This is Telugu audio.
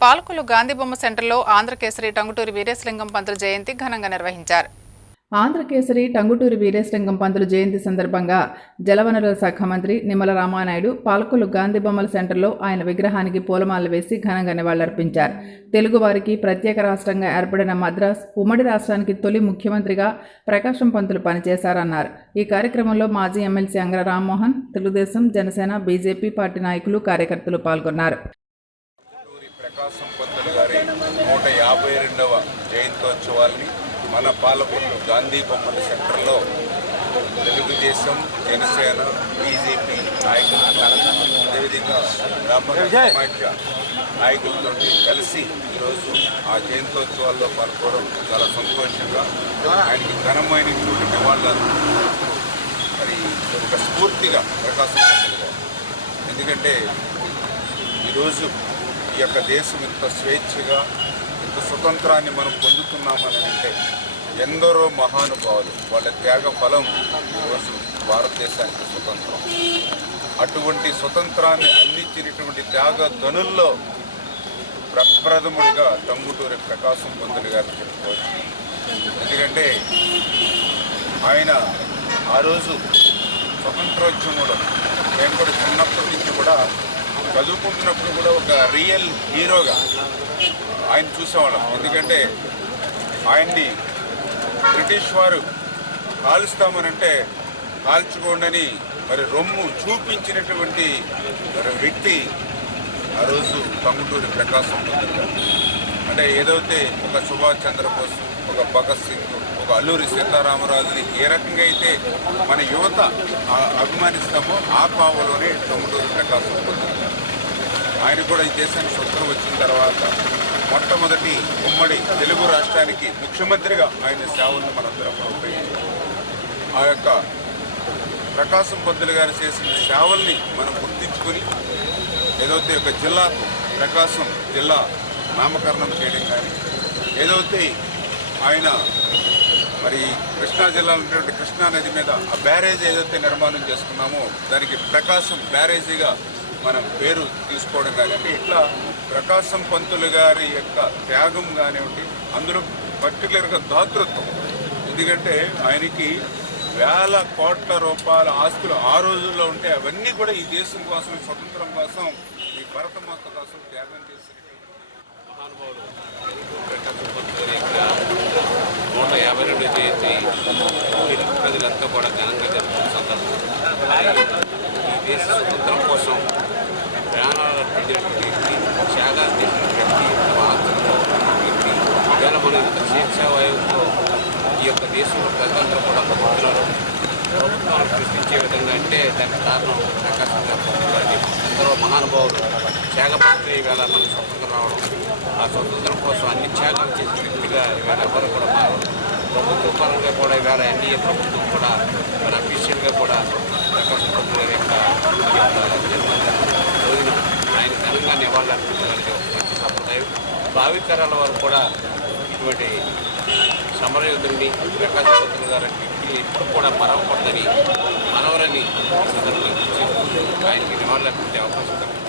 పాలకులు గాంధీబొమ్మ సెంటర్లో ఆంధ్రకేసరి టంగుటూరి వీరేశలింగం పంతుల జయంతి ఘనంగా నిర్వహించారు. ఆంధ్రకేసరి టంగుటూరి వీరేశలింగం పంతులు జయంతి సందర్భంగా జలవనరుల శాఖ మంత్రి నిమ్మల రామానాయుడు పాలకులు గాంధీబొమ్మల సెంటర్లో ఆయన విగ్రహానికి పూలమాలలు వేసి ఘనంగా నివాళులర్పించారు. తెలుగువారికి ప్రత్యేక రాష్ట్రంగా ఏర్పడిన మద్రాస్ ఉమ్మడి రాష్ట్రానికి తొలి ముఖ్యమంత్రిగా ప్రకాశం పంతులు పనిచేశారన్నారు. ఈ కార్యక్రమంలో మాజీ MLC Angara Rammohan Telugu Desam Janasena BJP party నాయకులు కార్యకర్తలు పాల్గొన్నారు. సంపత్తులు పంతులు గారి నూట యాభై రెండవ జయంతోత్సవాల్ని మన పాలకొల్లు గాంధీ బొమ్మల సెంటర్లో తెలుగుదేశం జనసేన బీజేపీ నాయకులు అదేవిధంగా బ్రాహ్మణ నాయకులతో కలిసి ఈరోజు ఆ జయంతోత్సవాల్లో పాల్గొనడం చాలా సంతోషంగా ఆయనకి ఘనమైనటువంటి నివాళులు మరి ఒక స్ఫూర్తిగా ప్రకాశం ఎందుకంటే ఈరోజు ఈ యొక్క దేశం ఇంత స్వేచ్ఛగా ఇంత స్వతంత్రాన్ని మనం పొందుతున్నామని అంటే ఎందరో మహానుభావులు వాళ్ళ త్యాగ ఫలం ఈరోజు భారతదేశానికి స్వతంత్రం. అటువంటి స్వతంత్రాన్ని అందించినటువంటి త్యాగ ధనుల్లో ప్రప్రథముడిగా టంగుటూరి ప్రకాశం పంతులు గారు చెప్పుకోవచ్చు. ఎందుకంటే ఆయన ఆ రోజు స్వతంత్రోద్యమంలో నేను కూడా చిన్నప్పటి నుంచి కూడా చదువుకుంటున్నప్పుడు కూడా ఒక రియల్ హీరోగా ఆయన చూసేవాళ్ళం. ఎందుకంటే ఆయన్ని బ్రిటిష్ వారు కాలుస్తామనంటే కాల్చుకోండని మరి రొమ్ము చూపించినటువంటి మరి వ్యక్తి ఆ రోజు పంగుటూరి ప్రకాశం. అంటే ఏదైతే ఒక సుభాష్ చంద్రబోస్ ఒక భగత్ సింగ్ ఒక అల్లూరి సీతారామరాజుని ఏ రకంగా అయితే మన యువత అభిమానిస్తామో ఆ పావలోనే తొమ్మిదూరు ప్రకాశం పంతులు ఆయన కూడా ఈ దేశానికి స్వతంత్రం వచ్చిన తర్వాత మొట్టమొదటి ఉమ్మడి తెలుగు రాష్ట్రానికి ముఖ్యమంత్రిగా ఆయన సేవలను మనందరం ఉపయోగించాం ఆ యొక్క ప్రకాశం పంతులు గారు చేసిన సేవల్ని మనం గుర్తించుకొని ఏదైతే ఒక జిల్లా ప్రకాశం జిల్లా నామకరణం చేయడం కానీ ఏదైతే ఆయన మరి కృష్ణా జిల్లాలో ఉన్నటువంటి కృష్ణా నది మీద ఆ బ్యారేజ్ ఏదైతే నిర్మాణం చేసుకున్నామో దానికి ప్రకాశం బ్యారేజీగా మనం పేరు తీసుకోవడం కానివ్వండి ఇట్లా ప్రకాశం పంతులు గారి యొక్క త్యాగం కానివ్వండి అందులో పర్టికులర్గా దాతృత్వం ఎందుకంటే ఆయనకి వేల కోట్ల రూపాయల ఆస్తులు ఆ రోజుల్లో ఉంటే అవన్నీ కూడా ఈ దేశం కోసం స్వతంత్రం కోసం ఈ భరతమాత కోసం త్యాగం చేసినటువంటి మహానుభావులు నూట యాభై రెండు జయంతి ప్రజలంతా కూడా ఘనంగా జరుగుతున్న సందర్భం ఈ దేశ స్వతంత్రం కోసం ప్రాణాలు అర్పించినటువంటి వ్యక్తి త్యాగాలు చేసినటువంటి వ్యక్తి వ్యక్తి ఇవాళ మనం ఇంత స్వేచ్ఛావాయువుతో ఈ యొక్క దేశంలో ప్రజలందరూ కూడా పొందుతున్నారు ప్రభుత్వాలు సృష్టించే విధంగా అంటే దానికి కారణం ప్రకాశం గారు పంతులు ఎందరో మహానుభావులు. త్యాగపత్రి ఈవేళ మనకు స్వతంత్రం రావడం ఆ స్వతంత్రం కోసం అన్ని త్యాగాలు చేసిన వ్యక్తిగా ఈవేళ ఎవరు కూడా మారడం ప్రభుత్వ పరంగా కూడా ఈవేళ ఎన్డీఏ ప్రభుత్వం కూడా మన అఫీషియల్గా కూడా ప్రకాశం గారి యొక్క రోజున ఆయన ఘనంగా నివాళులర్పించడానికి ఒక మంచి సంప్రదాయం. భావితరాల వారు కూడా ఇటువంటి సమరయోధుడిని ప్రకాశం గారి వ్యక్తి ఎప్పుడు కూడా మరవకూడదని మనవరని ఈ సందర్భంగా చెప్తూ ఆయనకి నివాళులర్పించే అవకాశం దక్కింది.